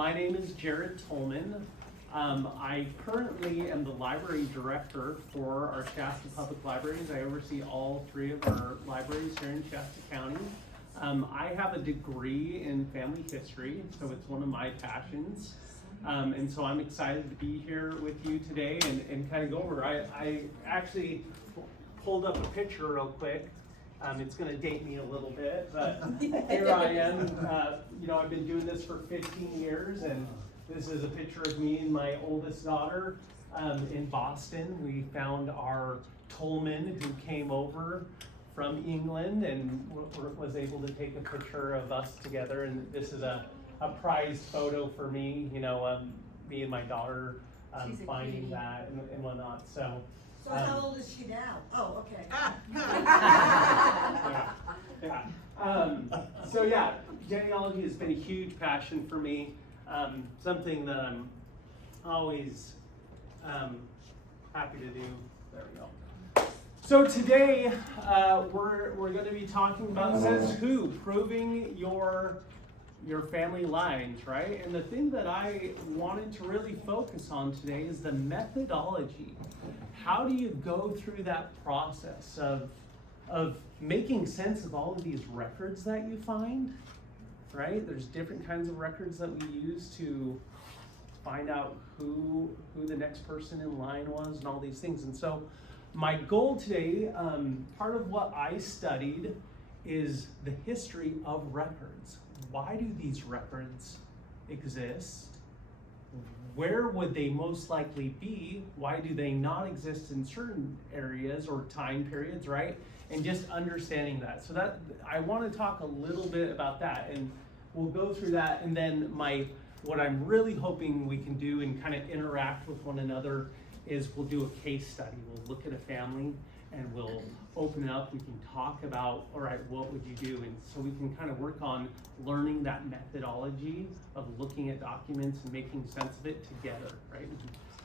my name is Jared Tolman. I currently am the library director for our Shasta Public Libraries. I oversee all three of our libraries here in Shasta County. I have a degree in family history, so it's one of my passions. And so I'm excited to be here with you today and kind of go over. I actually pulled up a picture real quick. It's going to date me a little bit, but here I am. I've been doing this for 15 years, and this is a picture of me and my oldest daughter in Boston. We found our Tolman, who came over from England and was able to take a picture of us together. And this is a prized photo for me, me and my daughter finding that and whatnot. So how old is she now? Oh, okay. Genealogy has been a huge passion for me. Something that I'm always happy to do. There we go. So today we're going to be talking about says who, proving your family lines, right? And the thing that I wanted to really focus on today is the methodology. How do you go through that process of making sense of all of these records that you find, right? There's different kinds of records that we use to find out who the next person in line was and all these things. And so my goal today, part of what I studied is the history of records. Why do these records exist? Where would they most likely be? Why do they not exist in certain areas or time periods, right? And just understanding that. So that I want to talk a little bit about that, and we'll go through that. And then what I'm really hoping we can do and kind of interact with one another is we'll do a case study. We'll look at a family and we'll open it up. We can talk about, all right, what would you do? And so we can kind of work on learning that methodology of looking at documents and making sense of it together, right? And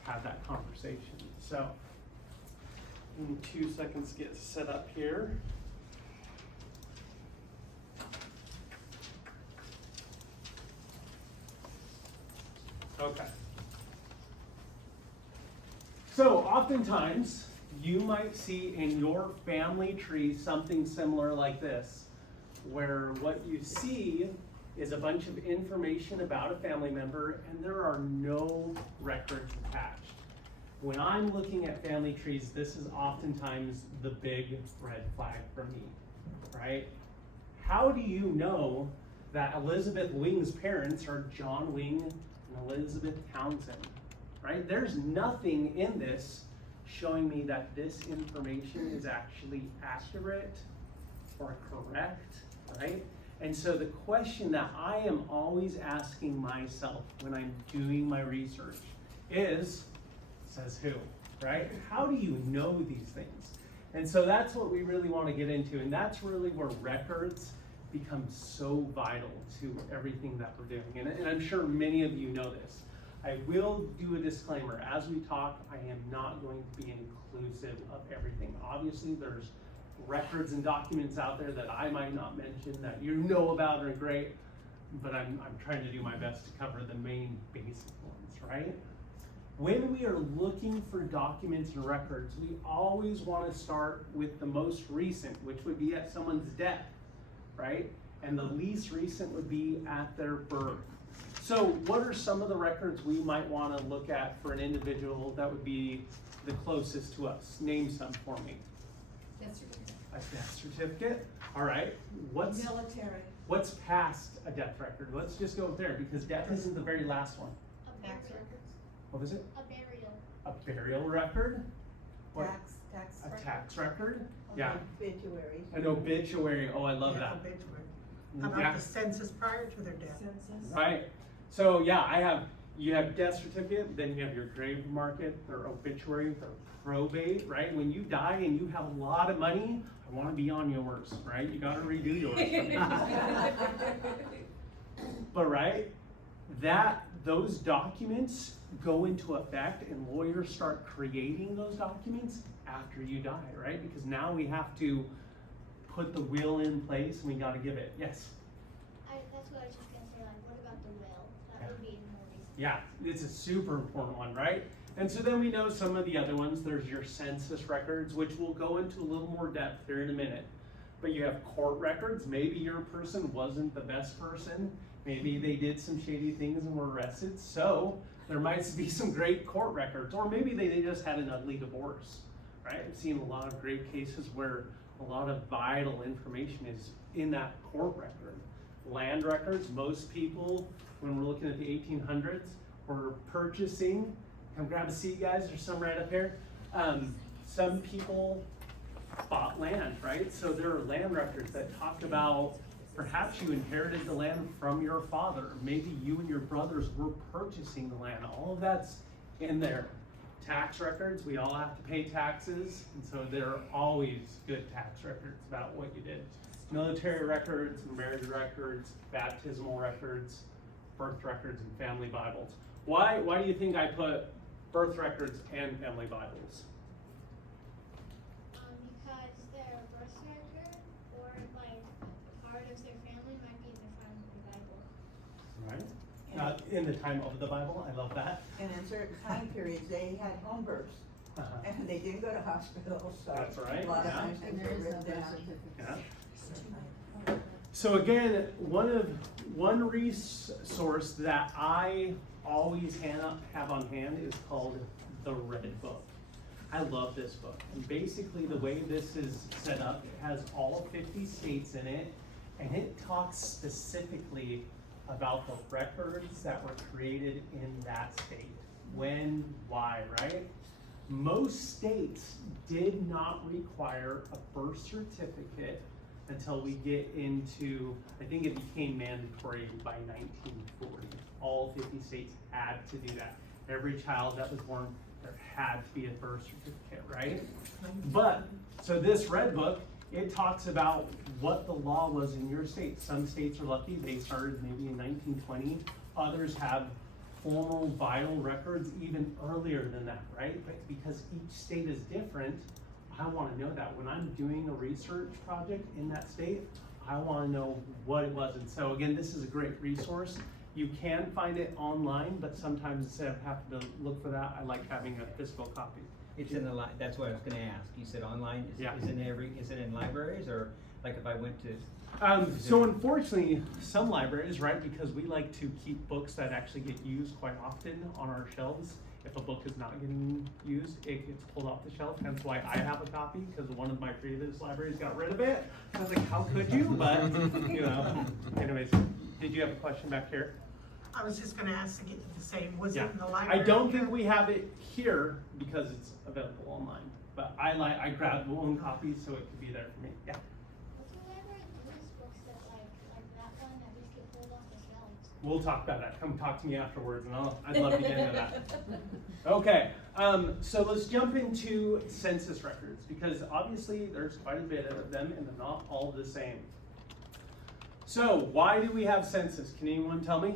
have that conversation. So, in 2 seconds, get set up here. Okay. So, oftentimes, you might see in your family tree something similar like this, where what you see is a bunch of information about a family member and there are no records attached. When I'm looking at family trees, this is oftentimes the big red flag for me, right? How do you know that Elizabeth Wing's parents are John Wing and Elizabeth Townsend, right? There's nothing in this showing me that this information is actually accurate or correct, right? And so the question that I am always asking myself when I'm doing my research is, says who, right? How do you know these things? And so that's what we really want to get into, and that's really where records become so vital to everything that we're doing. And I'm sure many of you know this. I will do a disclaimer. As we talk, I am not going to be inclusive of everything. Obviously, there's records and documents out there that I might not mention that you know about are great, but I'm trying to do my best to cover the main basic ones, right? When we are looking for documents and records, we always want to start with the most recent, which would be at someone's death, right? And the least recent would be at their birth. So what are some of the records we might want to look at for an individual that would be the closest to us? Name some for me. Death certificate. A death certificate. All right. Military. What's past a death record? Let's just go there because death isn't the very last one. Tax records. What was it? A burial. A burial record? What? Tax. A tax record? Yeah. Obituary. An obituary. Oh, I love that. Obituary. How about the census prior to their death? Census. Right. So yeah, you have death certificate, then you have your grave market, or obituary, or probate, right? When you die and you have a lot of money, I want to be on yours, right? You got to redo yours for me. But right, those documents go into effect and lawyers start creating those documents after you die, right? Because now we have to put the will in place and we got to give it. Yes? That's what I was just going to say, like, what about the will? That would be Yeah, it's a super important one, right? And so then we know some of the other ones. There's your census records, which we'll go into a little more depth here in a minute. But you have court records. Maybe your person wasn't the best person. Maybe they did some shady things and were arrested. So there might be some great court records. Or maybe they just had an ugly divorce, right? I've seen a lot of great cases where a lot of vital information is in that court record. Land records, most people, when we're looking at the 1800s, were purchasing. Come grab a seat, guys. There's some right up here. Some people bought land, right? So there are land records that talk about perhaps you inherited the land from your father. Maybe you and your brothers were purchasing the land. All of that's in there. Tax records, we all have to pay taxes, and so there are always good tax records about what you did. Military records, marriage records, baptismal records, birth records, and family Bibles. Why do you think I put birth records and family Bibles? Because their birth record or like part of their family might be in the family Bible. Right. In the time of the Bible, I love that. And in certain time periods, they had home births, and they didn't go to hospitals, so. That's right, A lot of yeah. times things were written down. Yeah. So again, one resource that I always have on hand is called the Red Book. I love this book. And basically the way this is set up, it has all 50 states in it, and it talks specifically about the records that were created in that state. When, why, right? Most states did not require a birth certificate until we get into, I think it became mandatory by 1940. All 50 states had to do that. Every child that was born, there had to be a birth certificate, right? But, so this Red Book, it talks about what the law was in your state. Some states are lucky, they started maybe in 1920. Others have formal vital records even earlier than that, right? But because each state is different, I want to know that. When I'm doing a research project in that state, I want to know what it was. And so again, this is a great resource. You can find it online, but sometimes instead of having to look for that, I like having a physical copy. It's in the that's what I was gonna ask. You said online, Yeah. Is it in libraries, or like if I went to? So unfortunately, some libraries, right, because we like to keep books that actually get used quite often on our shelves. If a book is not getting used, it gets pulled off the shelf. Hence why I have a copy, because one of my previous libraries got rid of it. I was like, how could you? But, you know, anyways, did you have a question back here? I was just gonna ask to get to the same, was it Yeah, in the library? I don't think we have it here because it's available online. But I grabbed one copy so it could be there for me. Yeah. What's a library use books that like that one that just get pulled off the shelves? We'll talk about that. Come talk to me afterwards, and I'd love to get into that. Okay, so let's jump into census records, because obviously there's quite a bit of them and they're not all the same. So why do we have census? Can anyone tell me?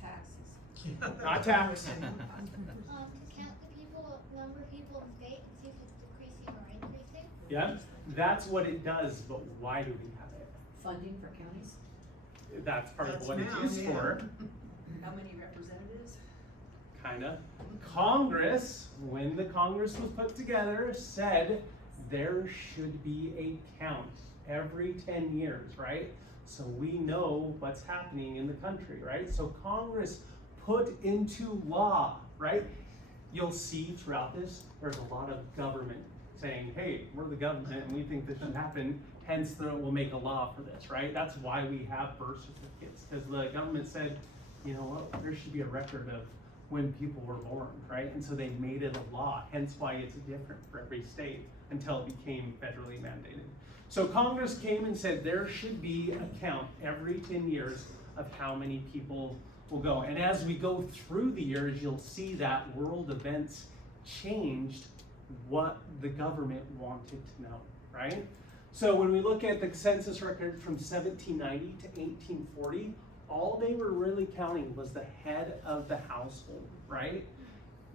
Taxes. Not tax. To count the people, number of people in the state and see if it's decreasing or increasing. Yeah, that's what it does, but why do we have it? Funding for counties? That's part of That's what it's now, used yeah. for. How many representatives? Kinda. Congress, when the Congress was put together, said there should be a count every 10 years, right? So we know what's happening in the country, right? So Congress put into law, right? You'll see throughout this, there's a lot of government saying, hey, we're the government and we think this should happen, hence we'll make a law for this, right? That's why we have birth certificates, because the government said, you know what, there should be a record of when people were born, right? And so they made it a law, hence why it's different for every state until it became federally mandated. So Congress came and said there should be a count every 10 years of how many people will go. And as we go through the years, you'll see that world events changed what the government wanted to know, right? So when we look at the census record from 1790 to 1840, all they were really counting was the head of the household, right?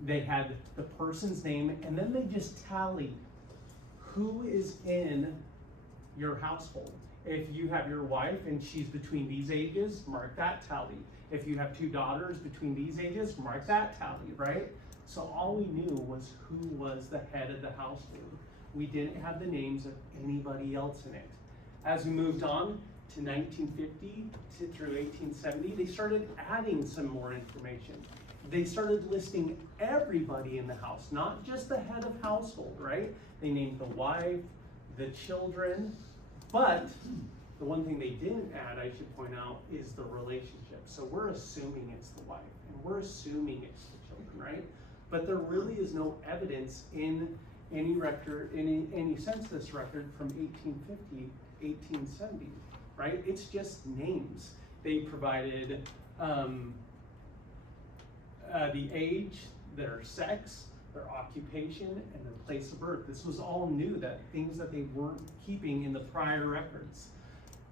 They had the person's name, and then they just tallied who is in your household. If you have your wife and she's between these ages, mark that tally. If you have 2 daughters between these ages, mark that tally, right? So all we knew was who was the head of the household. We didn't have the names of anybody else in it. As we moved on to 1950 through 1870, they started adding some more information. They started listing everybody in the house, not just the head of household, right? They named the wife, the children, but the one thing they didn't add, I should point out, is the relationship. So we're assuming it's the wife, and we're assuming it's the children, right? But there really is no evidence in any record, any census record from 1850, 1870, right? It's just names. They provided the age, their sex, their occupation, and their place of birth. This was all new, that things that they weren't keeping in the prior records.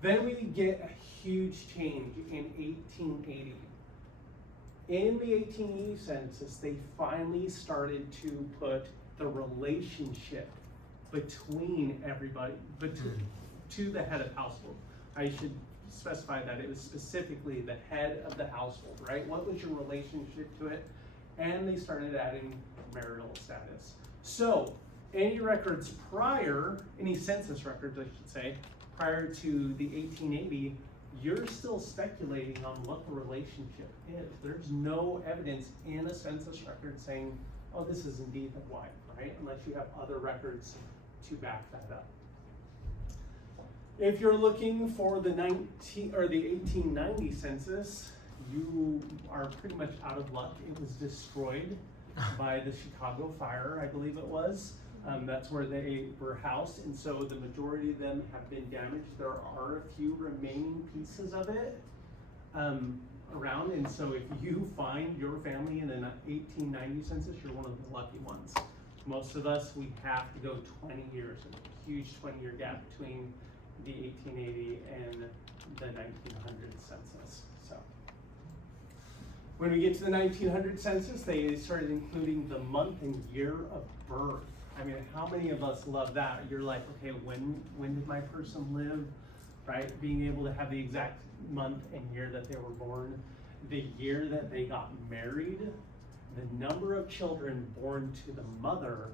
Then we get a huge change in 1880. In the 1880 census, they finally started to put the relationship between everybody, to the head of household. I should specify that it was specifically the head of the household, right? What was your relationship to it? And they started adding marital status. So any records prior, any census records I should say, prior to the 1880, you're still speculating on what the relationship is. There's no evidence in a census record saying, oh, this is indeed the wife, right? Unless you have other records to back that up. If you're looking for the 1890 census, you are pretty much out of luck. It was destroyed by the Chicago fire, I believe it was. That's where they were housed, and so the majority of them have been damaged. There are a few remaining pieces of it around, and so if you find your family in an 1890 census, you're one of the lucky ones. Most of us, we have to go 20 years, a huge 20-year gap between the 1880 and the 1900 census. So when we get to the 1900 census, they started including the month and year of birth. I mean, how many of us love that? You're like, okay, when did my person live, right? Being able to have the exact month and year that they were born, the year that they got married, the number of children born to the mother,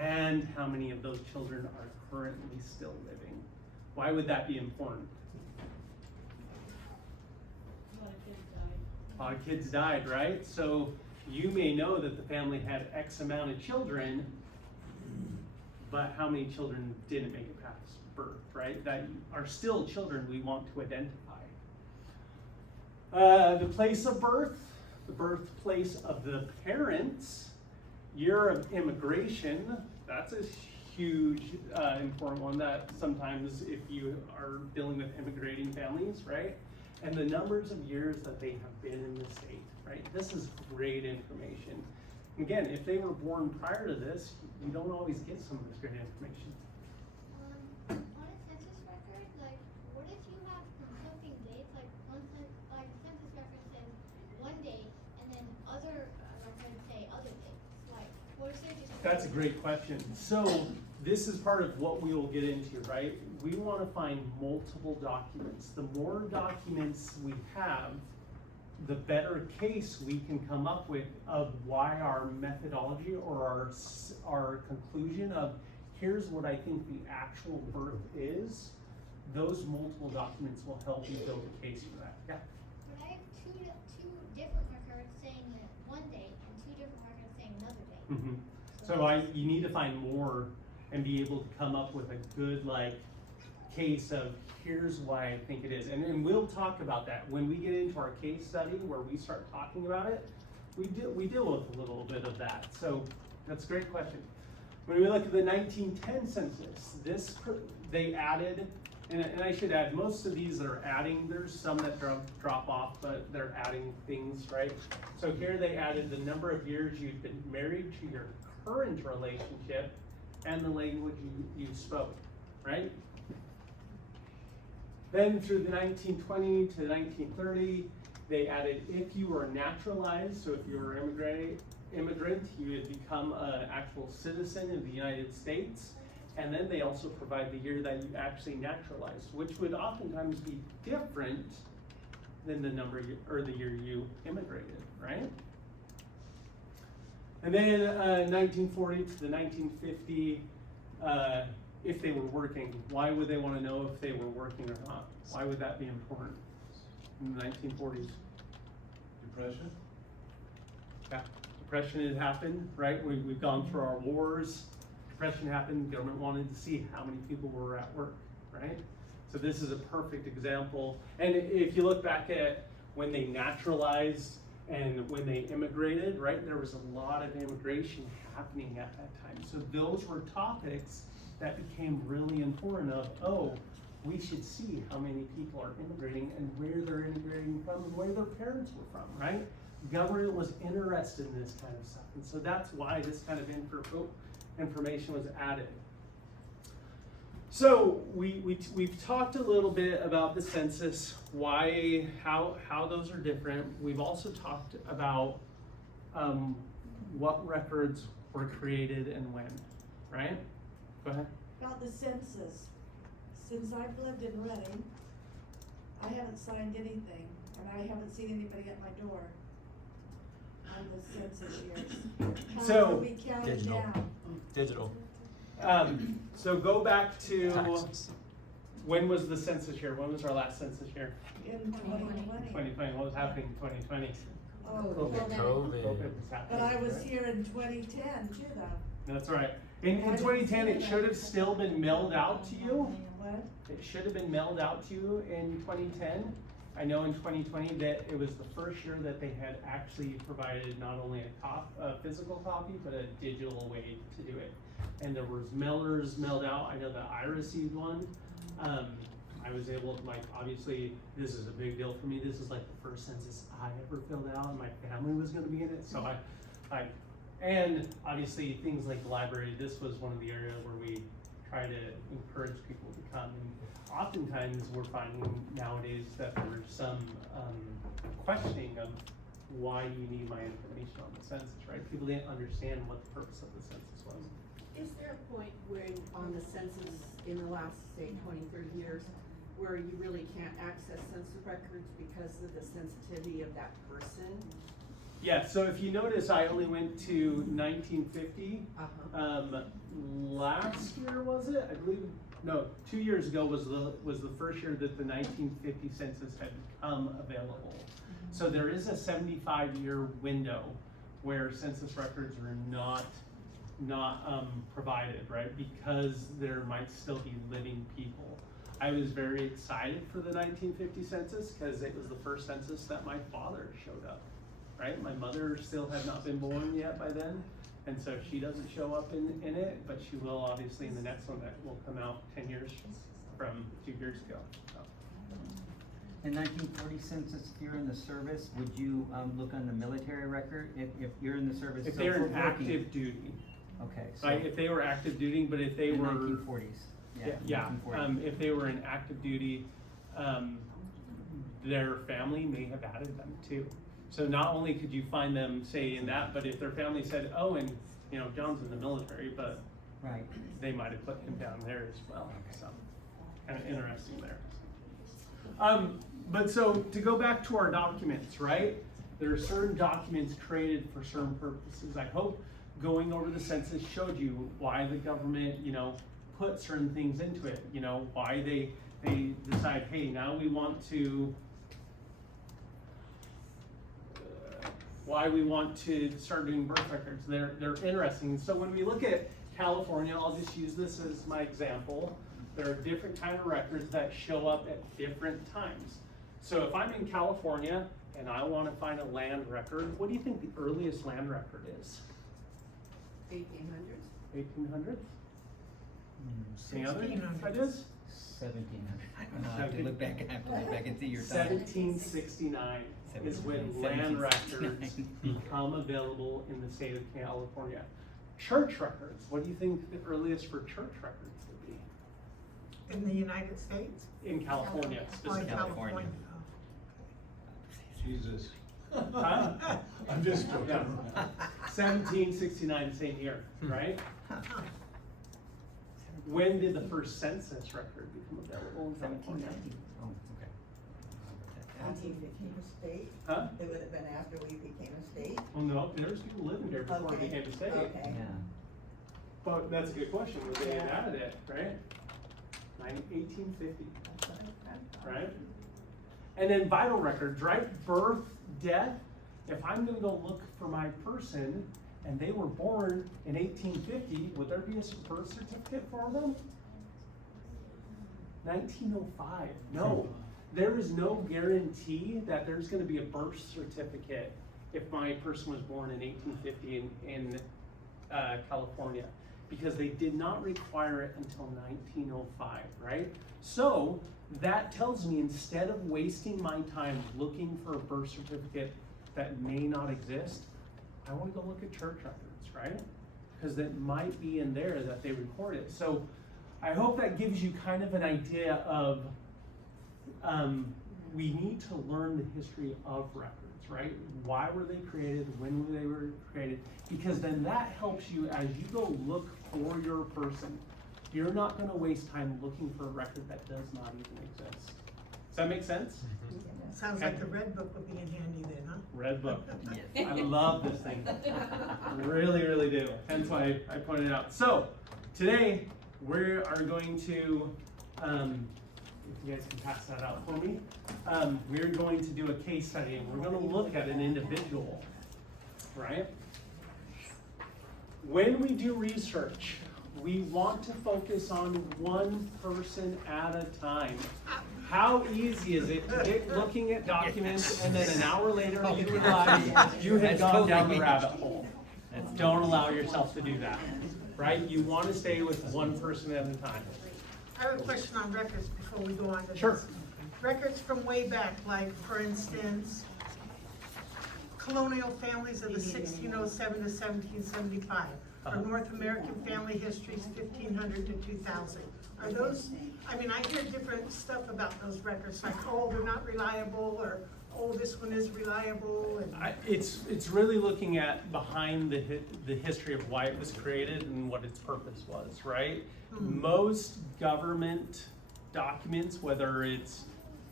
and how many of those children are currently still living. Why would that be important? A lot of kids died, right? So you may know that the family had X amount of children, but how many children didn't make it past birth, right? That are still children we want to identify. The place of birth, the birthplace of the parents, year of immigration, that's a huge important one that sometimes if you are dealing with immigrating families, right? And the numbers of years that they have been in the state, right? This is great information. Again, if they were born prior to this, you don't always get some of this great information. On a census record, like, what if you have conflicting dates? Like, census record says one date, and then other records say other dates. Like, what if they're just... That's a great question. So this is part of what we will get into, right? We want to find multiple documents. The more documents we have, the better case we can come up with of why our methodology or our conclusion of here's what I think the actual birth is. Those multiple documents will help you build a case for that. Yeah. But I have two different records saying that one date and two different records saying another date. Mm-hmm. So you need to find more and be able to come up with a good case of here's why I think it is. And we'll talk about that when we get into our case study where we start talking about it. We deal with a little bit of that. So that's a great question. When we look at the 1910 census, they added, and I should add, most of these are adding, there's some that drop off, but they're adding things, right? So here they added the number of years you've been married to your current relationship and the language you spoke, right? Then through the 1920 to 1930, they added if you were naturalized, so if you were an immigrant, you would become an actual citizen of the United States. And then they also provide the year that you actually naturalized, which would oftentimes be different than the number or the year you immigrated, right? And then 1940 to the 1950, if they were working, why would they want to know if they were working or not? Why would that be important in the 1940s? Depression? Yeah, depression had happened, right? We've gone through our wars. Depression happened, government wanted to see how many people were at work, right? So this is a perfect example. And if you look back at when they naturalized and when they immigrated, right, there was a lot of immigration happening at that time. So those were topics that became really important of, oh, we should see how many people are immigrating and where they're immigrating from and where their parents were from, right? Government was interested in this kind of stuff. And so that's why this kind of information was added. So we've talked a little bit about the census, why, how those are different. We've also talked about what records were created and when, right? Go ahead. About the census, since I've lived in Reading, I haven't signed anything, and I haven't seen anybody at my door on the census years. How So- do we count it Digital. down? Digital. So go back to, when was the census year? When was our last census year? In 2020. 2020. What was happening in 2020? Oh, COVID. COVID. COVID was happening. but I was right? here in 2010 too, though. That's right. In 2010, it should have still been mailed out to you. What? It should have been mailed out to you in 2010. I know in 2020 that it was the first year that they had actually provided not only a physical copy, but a digital way to do it. And there was mailers mailed out. I know that I received one. I was able to, like, obviously, this is a big deal for me. This is like the first census I ever filled out, and my family was gonna be in it. So and obviously things like the library, this was one of the areas where we try to encourage people to come. And oftentimes we're finding nowadays that there's some questioning of why you need my information on the census, right? People didn't understand what the purpose of the census was. Is there a point where on the census in the last, say, 20, 30 years, where you really can't access census records because of the sensitivity of that person? Yeah, so if you notice, I only went to 1950. Last year, was it? I believe, no, 2 years ago was the first year that the 1950 census had become available. So there is a 75-year window where census records are not provided, right? Because there might still be living people. I was very excited for the 1950 census because it was the first census that my father showed up, right? My mother still had not been born yet by then, and so she doesn't show up in it, but she will obviously in the next one that will come out 10 years from 2 years ago. So. In 1940 census, if you're in the service, would you look on the military record if you're in the service? If so they're for in working- active duty, Okay, so right? If they were active duty, but if they in were 1940s. Yeah, 1940s. if they were in active duty, their family may have added them too. So not only could you find them, say, in that, but if their family said, oh, and, you know, John's in the military, but Right. they might have put him down there as well, so, kind of interesting there. But so, to go back to our documents, right? There are certain documents created for certain purposes. I hope going over the census showed you why the government, you know, put certain things into it, you know, why they decide, hey, now we want to start doing birth records. They're interesting. So when we look at California, I'll just use this as my example. There are different kind of records that show up at different times. So if I'm in California and I want to find a land record, what do you think the earliest land record is? 1800s? 1800s? Any other 1600s. ideas? 1700. I have to look back and see your time. 1769 is when land records become available in the state of California. Church records, what do you think the earliest for church records would be? In the United States? In California, Or in specifically. California? Jesus. Huh? I'm just joking. Yeah. 1769, same year, right? When did the first census record become available in California? 1790. Oh, okay. After we became a state, Huh? it would have been after we became a state. Well, no, there's people living here before it Okay. became a state. Okay. Yeah. But that's a good question, where they had Yeah. added it, right? 1850, right? And then vital records, right? Birth, death. If I'm gonna go look for my person and they were born in 1850, would there be a birth certificate for them? 1905, no. There is no guarantee that there's gonna be a birth certificate if my person was born in 1850 in California, because they did not require it until 1905, right? So that tells me, instead of wasting my time looking for a birth certificate that may not exist, I want to go look at church records, right? Because that might be in there that they recorded. So I hope that gives you kind of an idea of we need to learn the history of records, right? Why were they created? When were they were created? Because then that helps you as you go look for your person. You're not going to waste time looking for a record that does not even exist. Does that make sense? Sounds like the red book would be in handy then, huh? Red book. Yes. I love this thing. Really, really do. Hence why I pointed it out. So today we are going to, if you guys can pass that out for me, we're going to do a case study, and we're going to look at an individual, right? When we do research, we want to focus on one person at a time. How easy is it to get looking at documents and then an hour later you realize you had That's gone totally down the me. rabbit hole? Don't allow yourself to do that, right? You want to stay with one person at a time. I have a question on records before we go on to this. Sure. Records from way back, like for instance, colonial families of the 1607 to 1775, or North American family histories 1500 to 2000. Are those, I mean, I hear different stuff about those records, like, oh, they're not reliable, or, oh, this one is reliable, and. It's really looking at behind the history of why it was created and what its purpose was, right? Most government documents, whether it's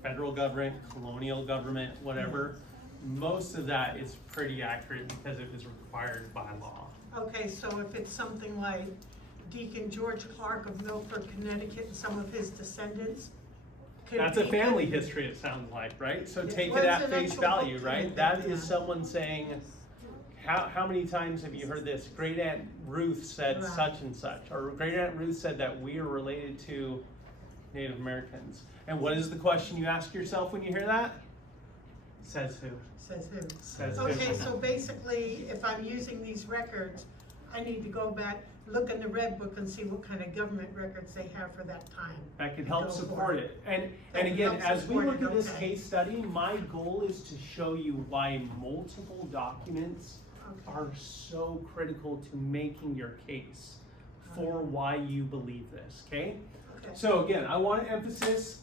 federal government, colonial government, whatever, most of that is pretty accurate because it was required by law. Okay, so if it's something like Deacon George Clark of Milford, Connecticut, and some of his descendants. could That's a Deacon- family history, it sounds like, right? So take Well, it it's at an face actual value, book right? that That is someone saying, how many times have you heard this? Great Aunt Ruth said Right. such and such, or Great Aunt Ruth said that we are related to Native Americans. And what is the question you ask yourself when you hear that? Says who? Says who? Says who? Okay, so basically, if I'm using these records, I need to go back, look in the red book and see what kind of government records they have for that time. That could help Go for support it. it. And That can again, help as we support look it, at this okay. case study, my goal is to show you why multiple documents Okay. are so critical to making your case for why you believe this, okay? Okay. So again, I want to emphasize,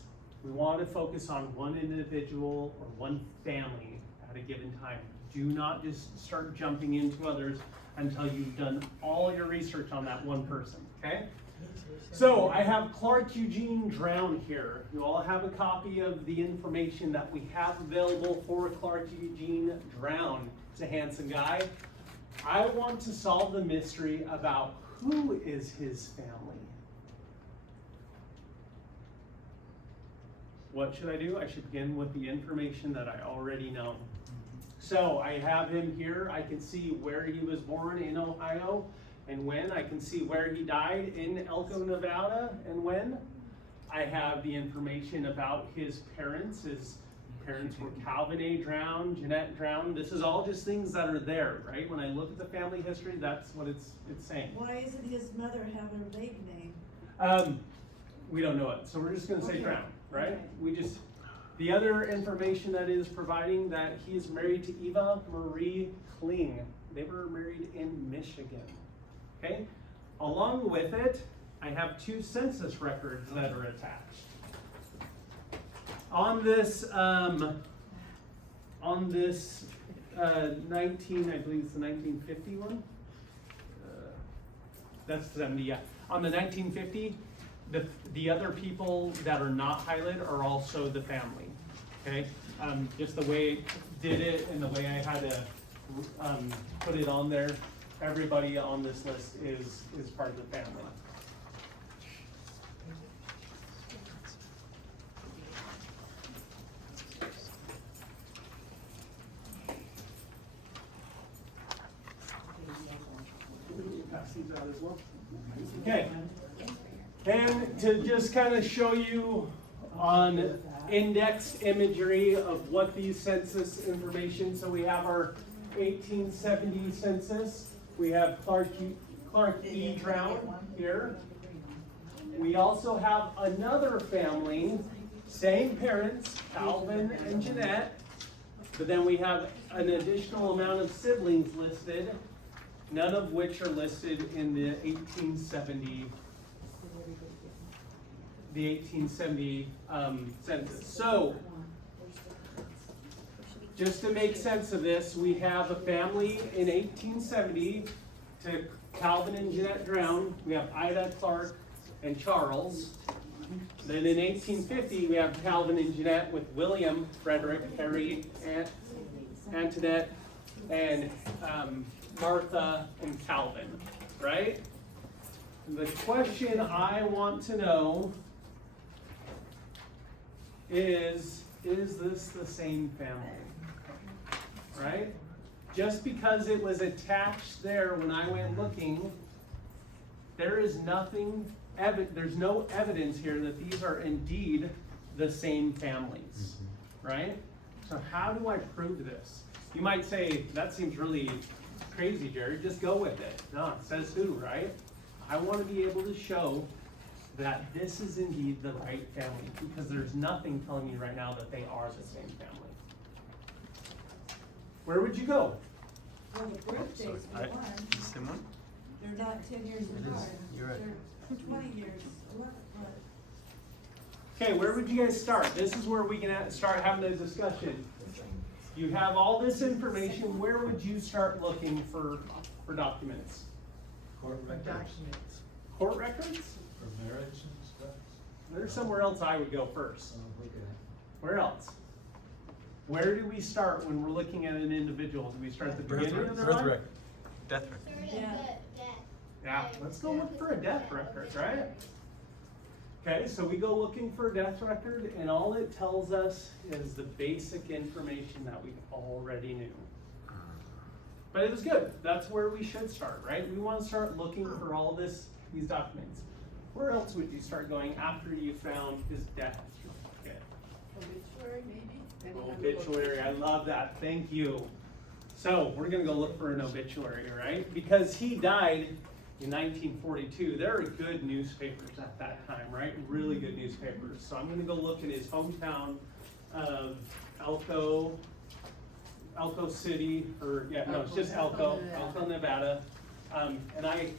we want to focus on one individual or one family at a given time. Do not just start jumping into others until you've done all your research on that one person, okay? So I have Clark Eugene Drown here. You all have a copy of the information that we have available for Clark Eugene Drown. He's a handsome guy. I want to solve the mystery about who is his family. What should I do? I should begin with the information that I already know. So I have him here. I can see where he was born in Ohio and when. I can see where he died in Elko, Nevada, and when. I have the information about his parents. His parents were Calvin A. Drown, Jeanette Drown. This is all just things that are there, right? When I look at the family history, that's what it's saying. Why isn't his mother have her maiden name? We don't know it, so we're just gonna say Okay. Drown, right? Okay. We just, the other information that is providing that he is married to Eva Marie Kling. They were married in Michigan, okay? Along with it, I have 2 census records that are attached. On this, 19, I believe it's the 1950 one. That's 70, yeah. on the 1950, the other people that are not highlighted are also the family, okay? Just the way it did it and the way I had to put it on there, everybody on this list is part of the family. Pass these out as well. Okay. And to just kind of show you on indexed imagery of what these census information, so we have our 1870 census. We have Clark E. Drown here. We also have another family, same parents, Calvin and Jeanette, but then we have an additional amount of siblings listed, none of which are listed in the 1870 census. So, just to make sense of this, we have a family in 1870 to Calvin and Jeanette Drown. We have Ida, Clark, and Charles. Then in 1850, we have Calvin and Jeanette with William, Frederick, Harry, Antoinette, and Martha and Calvin, right? The question I want to know is this the same family? Right? Just because it was attached there when I went looking, there is nothing, there's no evidence here that these are indeed the same families, right? So how do I prove this? You might say, that seems really crazy, Jared, just go with it. No, it says who, right? I want to be able to show that this is indeed the right family, because there's nothing telling me right now that they are the same family. Where would you go? Well, the birthdays for one, they're not 10 years apart, You're right. they're 20 years, 11, Okay, where would you guys start? This is where we can start having a discussion. You have all this information, where would you start looking for documents? Court records Documents. Court records? for marriage and stuff. There's somewhere else I would go first. Where else? Where do we start when we're looking at an individual? Do we start at the beginning of their life? record. Death record. Sort of Yeah. the death. Yeah, let's go look for a death record, right? Okay, so we go looking for a death record, and all it tells us is the basic information that we already knew. But it was good. That's where we should start, right? We want to start looking for all these documents. Where else would you start going after you found his death certificate? Obituary, maybe? Depending on the Obituary, I location. love that, thank you. So, we're gonna go look for an obituary, right? Because he died in 1942. There are good newspapers at that time, right? Really good newspapers. So I'm gonna go look at his hometown of Elko City, or, yeah, no, it's just Elko, Nevada. And I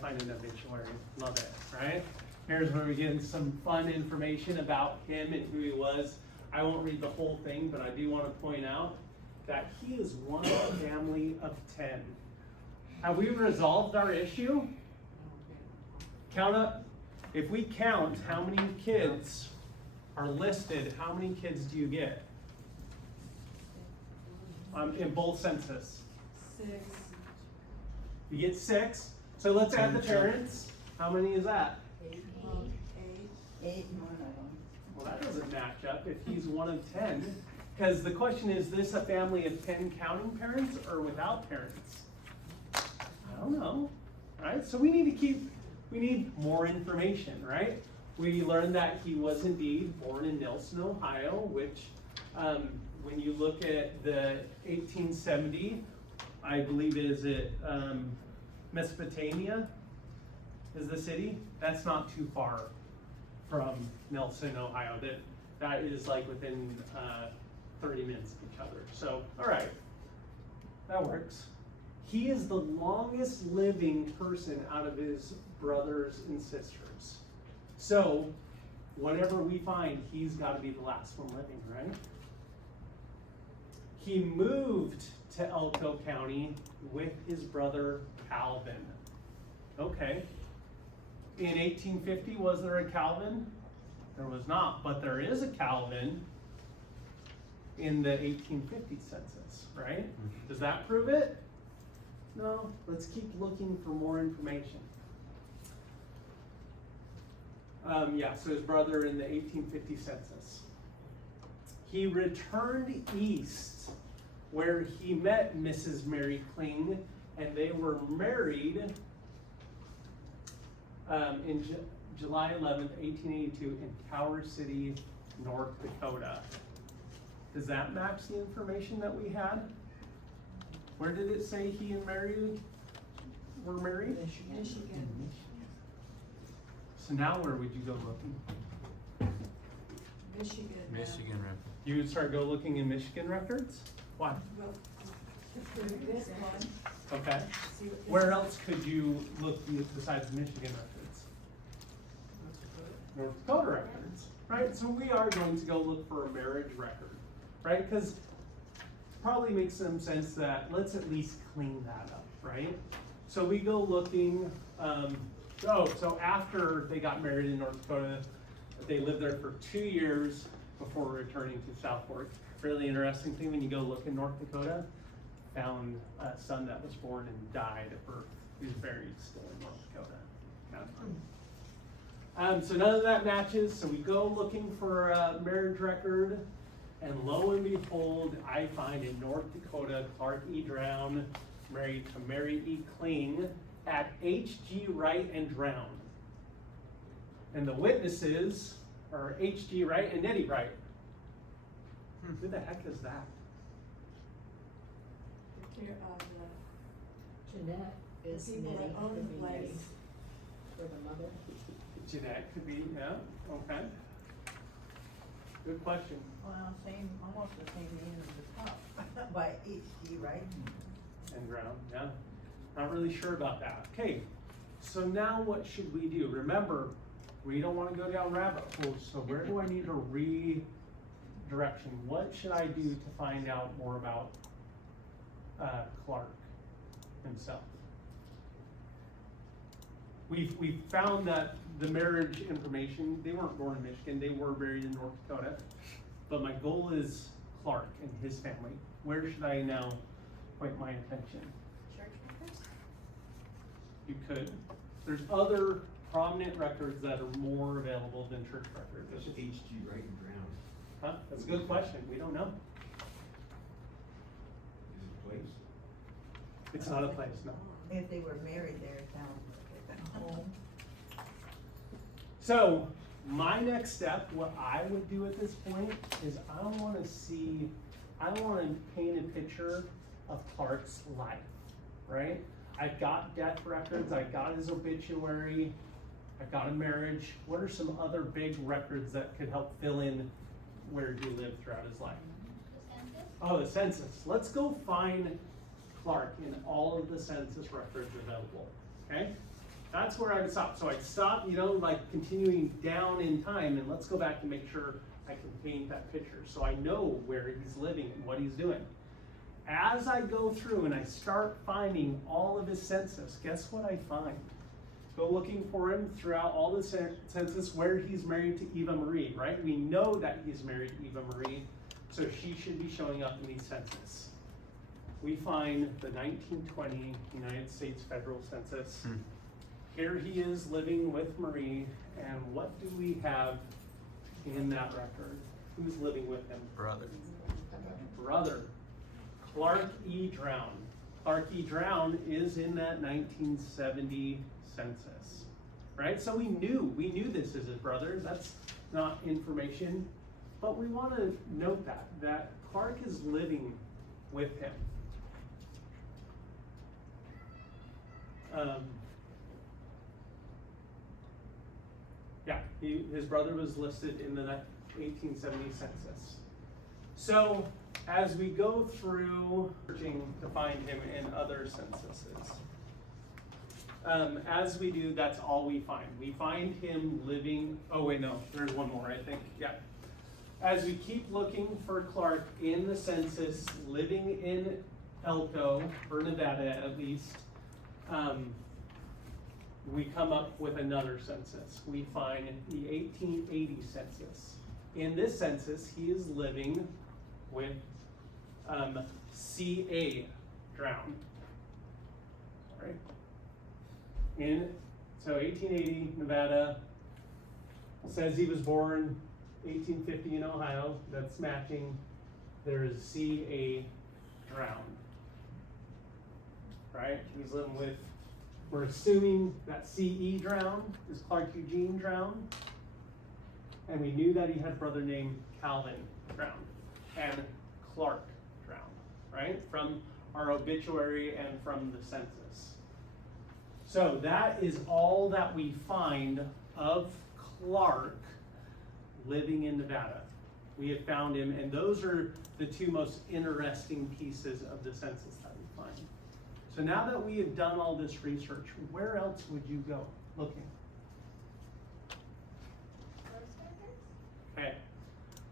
find an obituary, love it, right? Here's where we get some fun information about him and who he was. I won't read the whole thing, but I do want to point out that he is one of a family of 10. Have we resolved our issue? Count up, if we count how many kids are listed, how many kids do you get? In both census? 6. You get 6. So let's add the parents. How many is that? 8. 8 and 1 of them. Well, that doesn't match up if he's one of 10. Because the question is this a family of 10 counting parents or without parents? I don't know, right? So we need more information, right? We learned that he was indeed born in Nelson, Ohio, which when you look at the 1870, I believe is it Mesopotamia is the city. That's not too far from Nelson, Ohio. That is like within 30 minutes of each other. So, all right, that works. He is the longest living person out of his brothers and sisters. So, whatever we find, he's got to be the last one living, right? He moved to Elko County with his brother Calvin. Okay. In 1850, was there a Calvin? There was not, but there is a Calvin in the 1850 census, right? Does that prove it? No, let's keep looking for more information. Yeah, so his brother in the 1850 census. He returned east where he met Mrs. Mary Kling, and they were married in July 11th, 1882 in Tower City, North Dakota. Does that match the information that we had? Where did it say he and Mary were married? Michigan. So now where would you go looking? Michigan. Michigan record. You would start go looking in Michigan records? Why? Well, just do this one, Okay. see what this. Where else could you look besides Michigan records? North Dakota records, right? So we are going to go look for a marriage record, right? Because probably makes some sense that let's at least clean that up, right? So we go looking, so after they got married in North Dakota, they lived there for 2 years before returning to South Fork. Really interesting thing, when you go look in North Dakota, found a son that was born and died at birth. He's buried still in North Dakota. Kind of fun. So none of that matches, so we go looking for a marriage record, and lo and behold, I find in North Dakota, Clark E. Drown married to Mary E. Kling at H.G. Wright and Drown. And the witnesses are H.G. Wright and Nettie Wright. Who the heck is that? Take care of the Jeanette is people that Nettie, own could the be place. Nettie, or the mother. Jeanette could be, yeah, okay. Good question. Well, same, almost the same name as the top, by H.G., right? And Drown, yeah. Not really sure about that. Okay, so now what should we do? Remember, we don't want to go down rabbit holes, so where do I need a redirection? What should I do to find out more about Clark himself? We've found that the marriage information, they weren't born in Michigan, they were married in North Dakota. But my goal is Clark and his family. Where should I now point my attention? Church records? You could. There's other prominent records that are more available than church records. That's H.G. Wright and Brown. Huh? That's a good question. We don't know. Is it a place? It's not a place, no. If they were married there, it sounds like a home. So, my next step, what I would do at this point is I want to paint a picture of Clark's life, right? I've got death records, I've got his obituary, I've got a marriage. What are some other big records that could help fill in where he lived throughout his life? The census? Oh, the census. Let's go find Clark in all of the census records available, okay? That's where I would stop. So I'd stop, like continuing down in time, and let's go back and make sure I can paint that picture so I know where he's living and what he's doing. As I go through and I start finding all of his census, guess what I find? Go looking for him throughout all the census where he's married to Eva Marie, right? We know that he's married to Eva Marie, so she should be showing up in these census. We find the 1920 United States Federal Census. Here he is living with Marie, and what do we have in that record? Who's living with him? Brother. Brother. Clark E. Drown. Clark E. Drown is in that 1970 census, right? So we knew this is his brother. That's not information, but we want to note that Clark is living with him. Yeah, his brother was listed in the 1870 census. So as we go through searching to find him in other censuses, as we do, that's all we find. We find him living, oh wait, no, there's one more, I think, yeah. As we keep looking for Clark in the census, living in Elko, or Nevada at least, we come up with another census. We find the 1880 census. In this census, he is living with C.A. Drown. Sorry. So 1880, Nevada, says he was born 1850 in Ohio. That's matching. There's C.A. Drown. Right? He's living with, we're assuming that C.E. Drown is Clark Eugene Drown. And we knew that he had a brother named Calvin Drown and Clark Drown, right? From our obituary and from the census. So that is all that we find of Clark living in Nevada. We have found him, and those are the two most interesting pieces of the census that we find. So now that we have done all this research, where else would you go looking? Okay,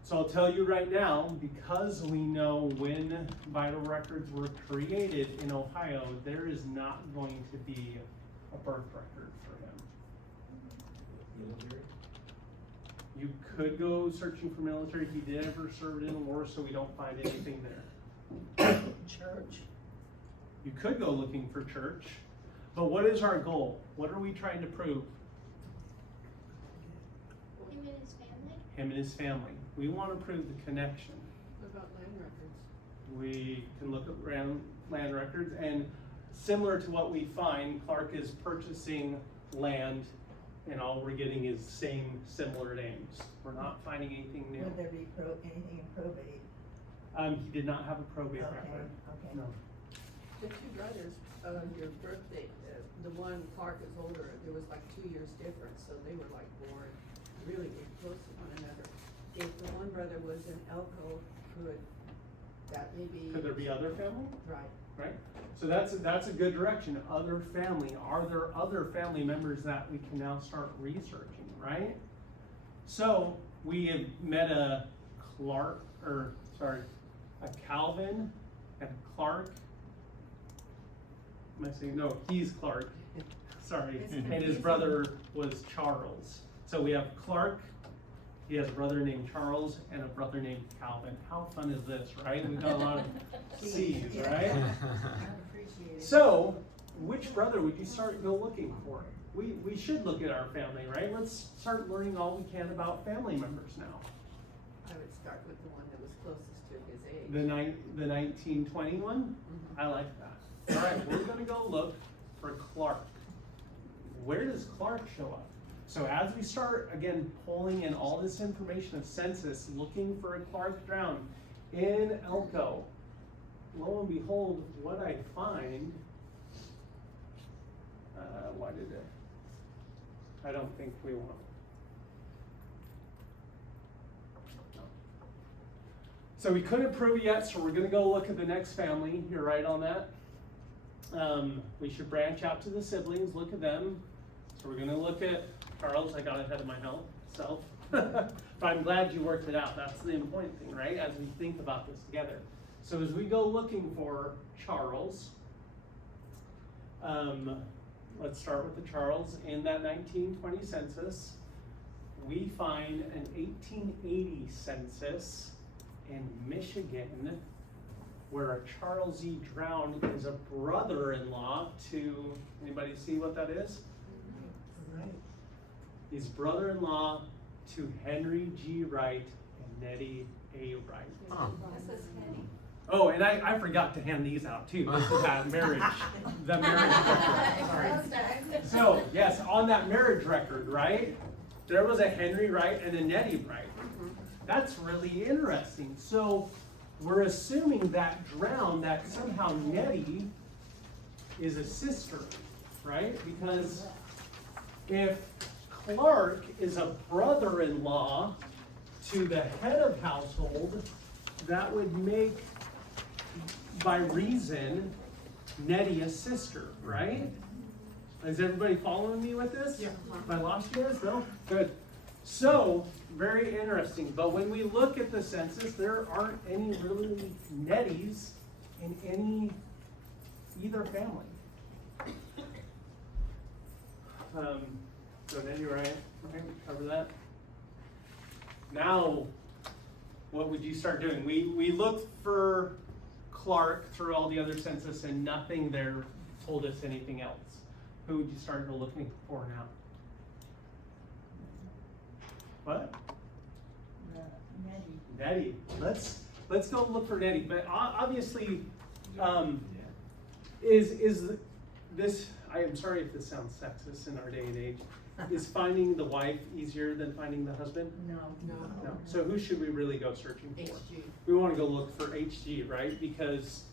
so I'll tell you right now, because we know when vital records were created in Ohio, there is not going to be a birth record for him. Military? You could go searching for military. He did ever serve in a war, so we don't find anything there. Church. You could go looking for church, but what is our goal? What are we trying to prove? Him and his family? Him and his family. We want to prove the connection. What about land records? We can look at land records, and similar to what we find, Clark is purchasing land, and all we're getting is similar names. We're not finding anything new. Would there be anything in probate? He did not have a probate Okay, record. okay. No. The two brothers, your birthday, the one Clark is older, there was like 2 years difference, so they were like born really close to one another. If the one brother was in Elko, could that maybe? Could there be other family? Right. Right? So that's a good direction. Other family. Are there other family members that we can now start researching, right? So we have met a Calvin and Clark. Am I saying no? He's Clark. Sorry, and his brother was Charles. So we have Clark. He has a brother named Charles and a brother named Calvin. How fun is this, right? We've got a lot of C's, right? So, which brother would you go looking for? We should look at our family, right? Let's start learning all we can about family members now. I would start with the one that was closest to his age. The 1920 one? I like that. All right, we're gonna go look for Clark. Where does Clark show up? So as we start, again, pulling in all this information of census, looking for a Clark Drown in Elko, lo and behold, what I find, why did it? I don't think we want. No. So we couldn't prove it yet, so we're gonna go look at the next family. You're right on that. We should branch out to the siblings, look at them. So we're gonna look at Charles. I got ahead of myself. But I'm glad you worked it out. That's the important thing, right? As we think about this together. So as we go looking for Charles, let's start with the Charles. In that 1920 census, we find an 1880 census in Michigan, where a Charles E. Drown is a brother-in-law to, anybody see what that is? Right. He's brother-in-law to Henry G. Wright and Nettie A. Wright. Huh. This is Penny. Oh, and I forgot to hand these out too. This is that marriage, the marriage. Sorry. So, yes, on that marriage record, right? There was a Henry Wright and a Nettie Wright. That's really interesting. So, we're assuming that Drown, that somehow Nettie is a sister, right? Because if Clark is a brother-in-law to the head of household, that would make, by reason, Nettie a sister, right? Is everybody following me with this? Yeah. Have I lost you guys? No? Good. So, very interesting. But when we look at the census, there aren't any really Netties in either family. So Nettie, right, cover that. Now, what would you start doing? We looked for Clark through all the other census and nothing there told us anything else. Who would you start looking for now? What? Nettie. Let's go look for Nettie. But obviously, is this? I am sorry if this sounds sexist in our day and age. Is finding the wife easier than finding the husband? No. No. So who should we really go searching for? HG. We want to go look for HG, right? Because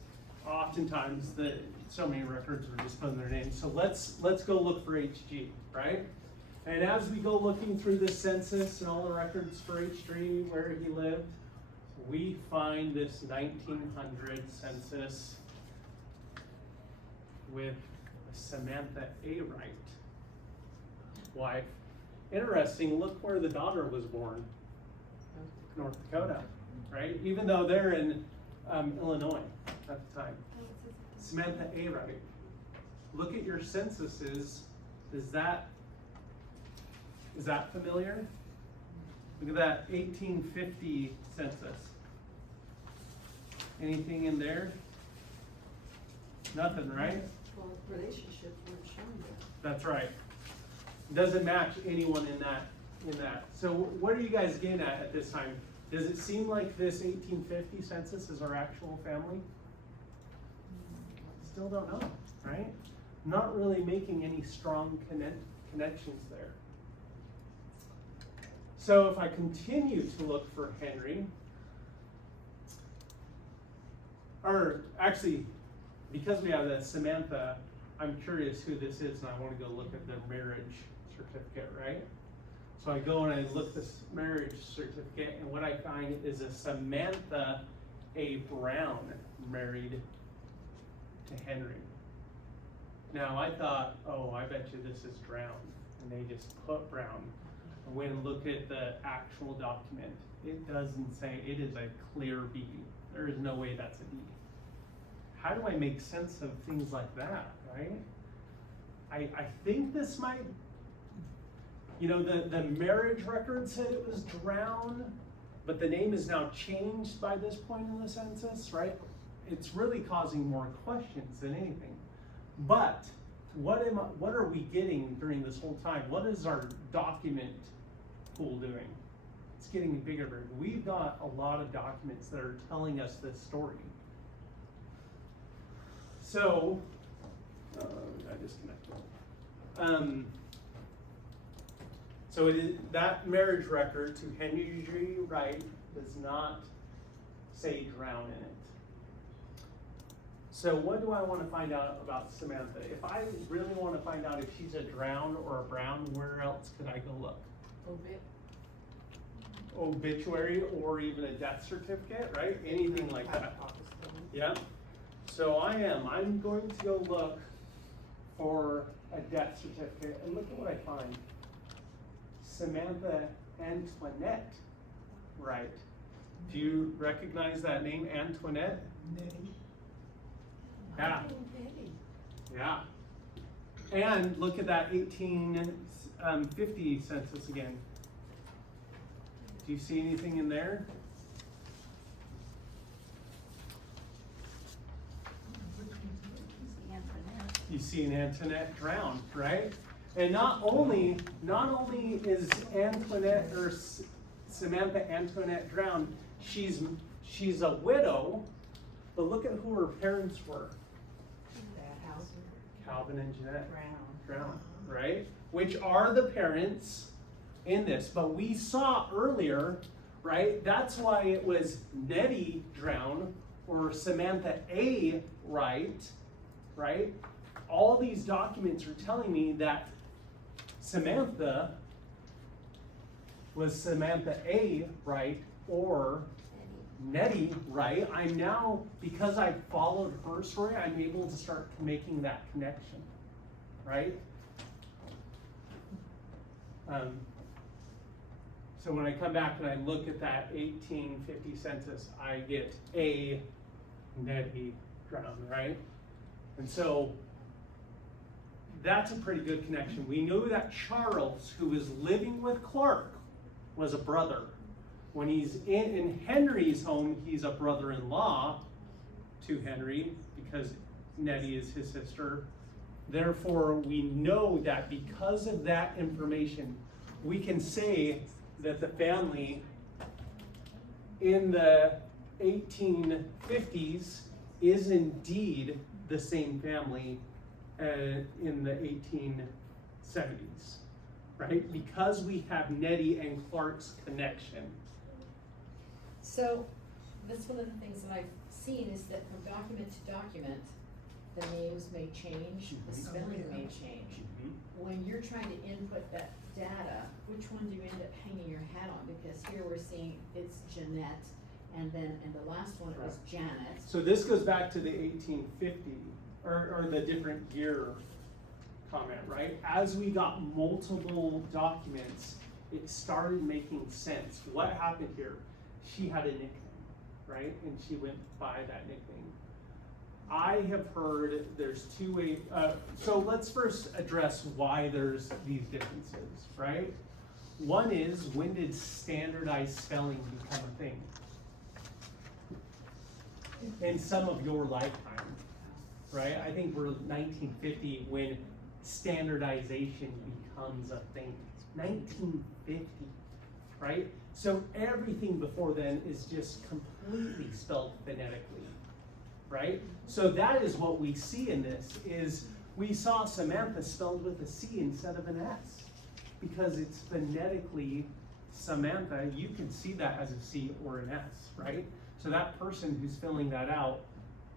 oftentimes so many records are just putting their name. So let's go look for HG, right? And as we go looking through the census and all the records for HG, where he lived, we find this 1900 census with Samantha A. Wright, wife. Interesting, look where the daughter was born. North Dakota, right? Even though they're in Illinois at the time. Samantha A. Wright. Look at your censuses. Is that familiar? Look at that 1850 census. Anything in there? Nothing, right? Well, relationships weren't shown there. That's right. Doesn't match anyone in that. So what are you guys getting at this time? Does it seem like this 1850 census is our actual family? Still don't know, right? Not really making any strong connections there. So if I continue to look for Henry, or actually, because we have that Samantha, I'm curious who this is, and I want to go look at their marriage certificate, right? So I go and I look this marriage certificate, and what I find is a Samantha A. Brown married to Henry. Now I thought, oh, I bet you this is Drown, and they just put Brown. I went and looked at the actual document. It doesn't say, it is a clear B. There is no way that's a D. How do I make sense of things like that, right? I think this might, the marriage record said it was Drown, but the name is now changed by this point in the census, right? It's really causing more questions than anything. But what are we getting during this whole time? What is our document pool doing? It's getting bigger. We've got a lot of documents that are telling us this story. So, I disconnected. So it is, that marriage record to Henry G. Wright does not say Drown in it. So what do I want to find out about Samantha? If I really want to find out if she's a Drown or a Brown, where else could I go look? Obituary or even a death certificate, right? Anything like that. Yeah. So I'm going to go look for a death certificate, and look at what I find. Samantha Antoinette Wright. Do you recognize that name, Antoinette? Yeah. Yeah. And look at that 1850 census again. Do you see anything in there? You see an Antoinette Drown, right? And not only is Antoinette or Samantha Antoinette Drown, she's a widow, but look at who her parents were. Calvin and Jeanette Drown, right? Which are the parents in this. But we saw earlier, right? That's why it was Nettie Drown or Samantha A. Wright, right? All these documents are telling me that Samantha was Samantha A. Wright or Nettie Wright. I'm now, because I followed her story, I'm able to start making that connection, right? So when I come back and I look at that 1850 census, I get a Nettie Drown, right? And so that's a pretty good connection. We knew that Charles, who was living with Clark, was a brother. When he's in Henry's home, he's a brother-in-law to Henry because Nettie is his sister. Therefore, we know that because of that information, we can say that the family in the 1850s is indeed the same family in the 1870s, right? Because we have Nettie and Clark's connection. So, that's one of the things that I've seen is that from document to document, the names may change, the spelling may change. When you're trying to input that data, which one do you end up hanging your hat on? Because here we're seeing it's Jeanette, and the last one was Janet. So this goes back to the 1850, or the different year comment, right? As we got multiple documents, it started making sense. What happened here? She had a nickname, right? And she went by that nickname. I have heard there's two ways, so let's first address why there's these differences, right? One is, when did standardized spelling become a thing? In some of your lifetime, right? I think we're 1950 when standardization becomes a thing. 1950, right? So everything before then is just completely spelled phonetically, right? So that is what we see in this, is we saw Samantha spelled with a C instead of an S, because it's phonetically Samantha. You can see that as a C or an S, right? So that person who's filling that out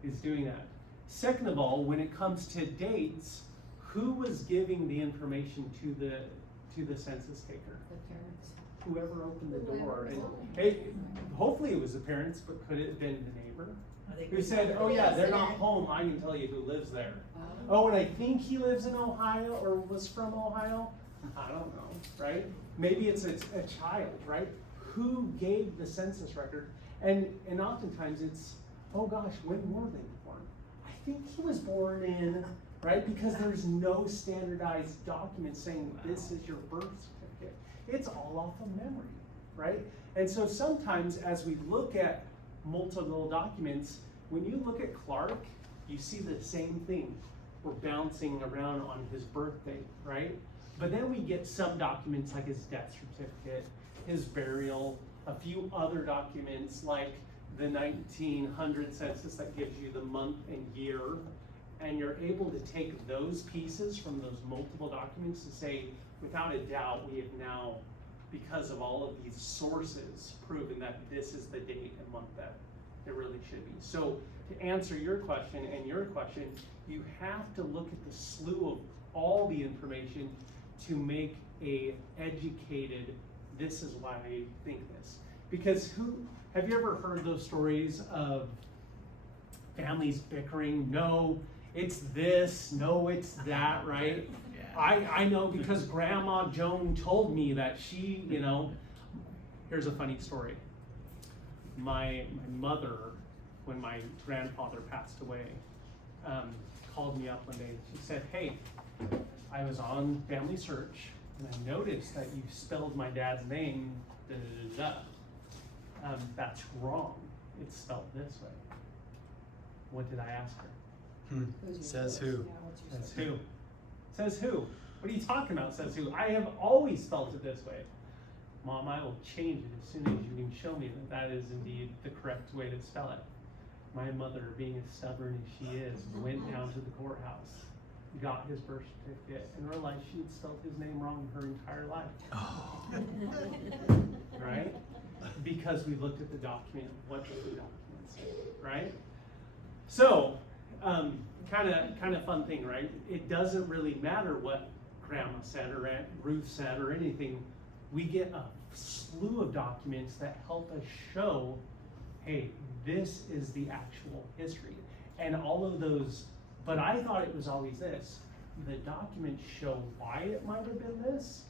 is doing that. Second of all, when it comes to dates, who was giving the information to the census taker? The parents. Whoever opened the door. And hey, hopefully it was the parents, but could it have been the neighbor who said, "Oh yeah, they're not home. I can tell you who lives there." Oh, and I think he lives in Ohio or was from Ohio. I don't know, right? Maybe it's a child, right? Who gave the census record? And oftentimes it's, oh gosh, when were they born? I think he was born in, right? Because there's no standardized document saying this is your birth certificate. It's all off of memory, right? And so sometimes as we look at multiple documents, when you look at Clark, you see the same thing. We're bouncing around on his birth date, right? But then we get some documents like his death certificate, his burial, a few other documents like the 1900 census that gives you the month and year, and you're able to take those pieces from those multiple documents to say, without a doubt, we have now, because of all of these sources, proven that this is the date and month that it really should be. So to answer your question and your question, you have to look at the slew of all the information to make a educated, this is why I think this. Because have you ever heard those stories of families bickering? No, it's this, no, it's that, right? Yeah. I know because Grandma Joan told me that she, here's a funny story. My mother, when my grandfather passed away, called me up one day. She said, "Hey, I was on Family Search and I noticed that you spelled my dad's name, da da da da. That's wrong. It's spelled this way." What did I ask her? Says who? Says who? Says who? What are you talking about? Says who? I have always spelled it this way. Mom, I will change it as soon as you can show me that that is indeed the correct way to spell it. My mother, being as stubborn as she is, went down to the courthouse, got his birth certificate, and realized she had spelled his name wrong her entire life. Oh. Right? Because we looked at the document, what does the document say, right? So, kind of fun thing, right? It doesn't really matter what Grandma said or Aunt Ruth said or anything. We get a slew of documents that help us show, hey, this is the actual history. And all of those, but I thought it was always this. The documents show why it might have been this.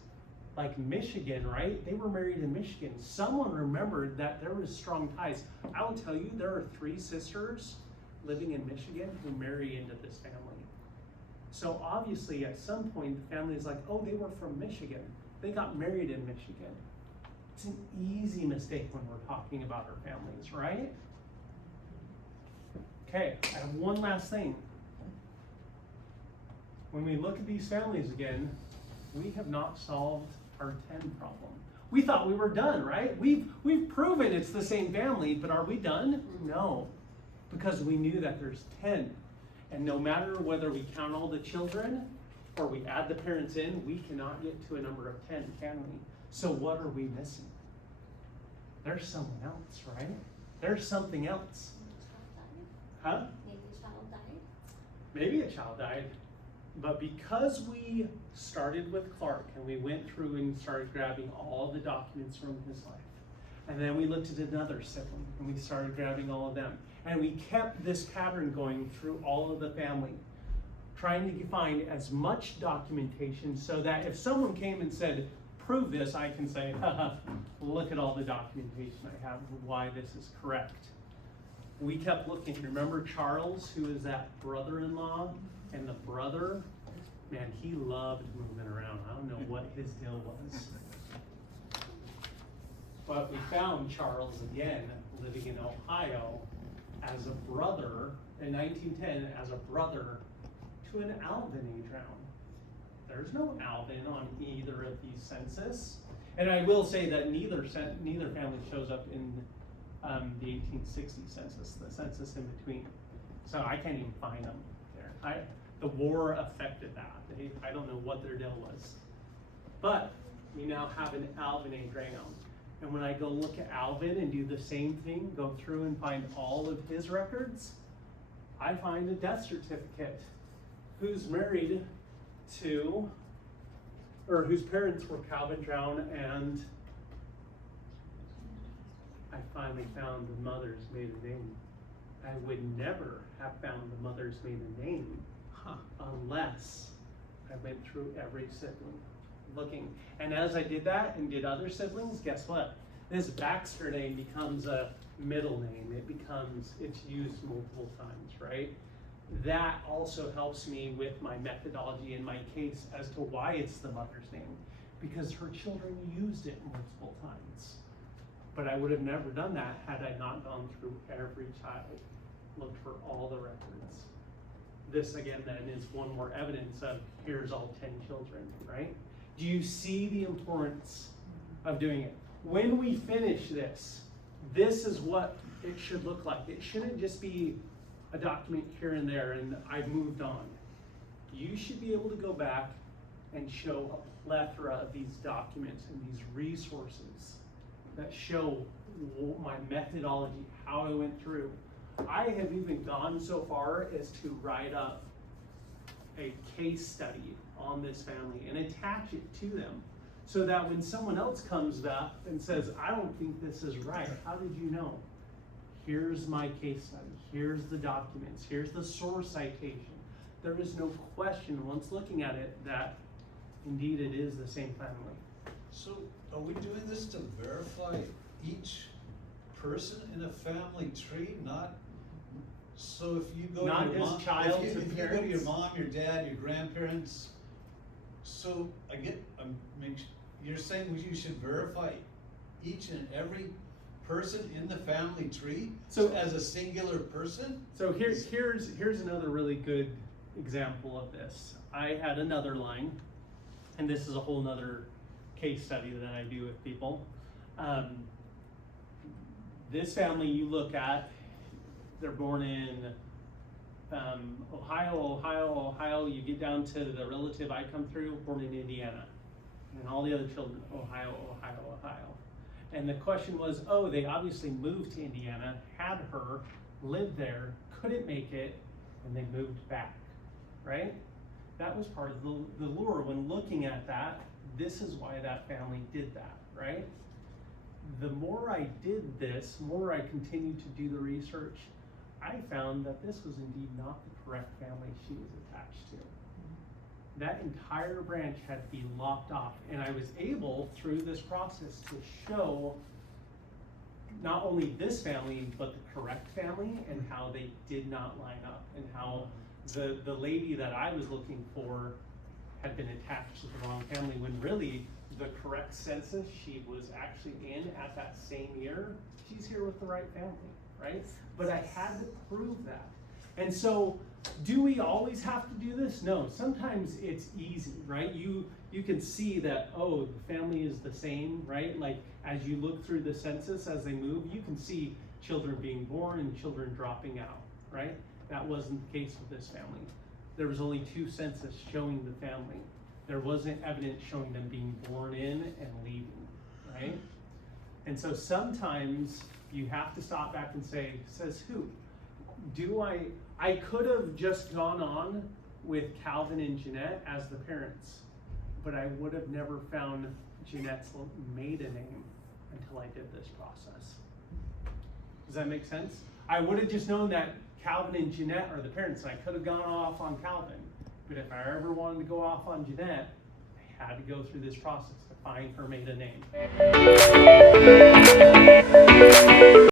Like Michigan, right? They were married in Michigan. Someone remembered that there was strong ties. I will tell you, there are 3 sisters living in Michigan who marry into this family. So obviously at some point the family is like, oh, they were from Michigan. They got married in Michigan. It's an easy mistake when we're talking about our families, right? Okay, I have one last thing. When we look at these families again, we have not solved our 10 problem. We thought we were done, right? We've proven it's the same family, but are we done? No, because we knew that there's 10. And no matter whether we count all the children or we add the parents in, we cannot get to a number of 10, can we? So what are we missing? There's someone else, right? There's something else. Huh? Maybe a child died. Maybe a child died. But because we started with Clark and we went through and started grabbing all the documents from his life, and then we looked at another sibling and we started grabbing all of them, and we kept this pattern going through all of the family, trying to find as much documentation so that if someone came and said, prove this, I can say, haha, look at all the documentation I have of why this is correct. We kept looking. Remember Charles, who is that brother-in-law? And the brother, man, he loved moving around. I don't know what his deal was. But we found Charles again living in Ohio as a brother, in 1910, as a brother to an Alvin Adrown. There's no Alvin on either of these census. And I will say that neither family shows up in the 1860 census, the census in between. So I can't even find them there. The war affected that. I don't know what their deal was. But we now have an Alvin Adrown. And when I go look at Alvin and do the same thing, go through and find all of his records, I find a death certificate who's married to, or whose parents were Calvin Drown, and I finally found the mother's maiden name. I would never have found the mother's maiden name unless I went through every sibling looking. And as I did that and did other siblings, guess what? This Baxter name becomes a middle name. It's used multiple times, right? That also helps me with my methodology in my case as to why it's the mother's name, because her children used it multiple times. But I would have never done that had I not gone through every child, looked for all the records. This again then is one more evidence of here's all 10 children, right? Do you see the importance of doing it? When we finish this, this is what it should look like. It shouldn't just be a document here and there and I've moved on. You should be able to go back and show a plethora of these documents and these resources that show my methodology, how I went through. I have even gone so far as to write up a case study on this family and attach it to them so that when someone else comes back and says, I don't think this is right, how did you know? Here's my case study, here's the documents, here's the source citation. There is no question once looking at it that indeed it is the same family. So are we doing this to verify each person in a family tree? Not, so if you go Not to your as mom, child if to you go to your parents? mom, your dad, your grandparents, so you're saying you should verify each and every person in the family tree So- as a singular person? So here's another really good example of this. I had another line, and this is a whole nother case study that I do with people. This family you look at, they're born in Ohio, you get down to the relative I come through, born in Indiana. And all the other children, Ohio. And the question was, they obviously moved to Indiana, had her, lived there, couldn't make it, and they moved back, right? That was part of the lure. When looking at that, this is why that family did that, right? The more I did this, more I continued to do the research, I found that this was indeed not the correct family she was attached to. That entire branch had to be locked off, and I was able, through this process, to show not only this family, but the correct family, and how they did not line up, and how the lady that I was looking for had been attached to the wrong family, when really the correct census she was actually in at that same year, she's here with the right family, right? But I had to prove that. And so, do we always have to do this? No, sometimes it's easy, right? You can see that, oh, the family is the same, right? Like, as you look through the census as they move, you can see children being born and children dropping out, right? That wasn't the case with this family. There was only 2 census showing the family. There wasn't evidence showing them being born in and leaving, right? And so sometimes you have to stop back and say, says who? I could have just gone on with Calvin and Jeanette as the parents, but I would have never found Jeanette's maiden name until I did this process. Does that make sense? I would have just known that Calvin and Jeanette are the parents, and I could have gone off on Calvin. But if I ever wanted to go off on Jeanette, I had to go through this process to find her maiden name.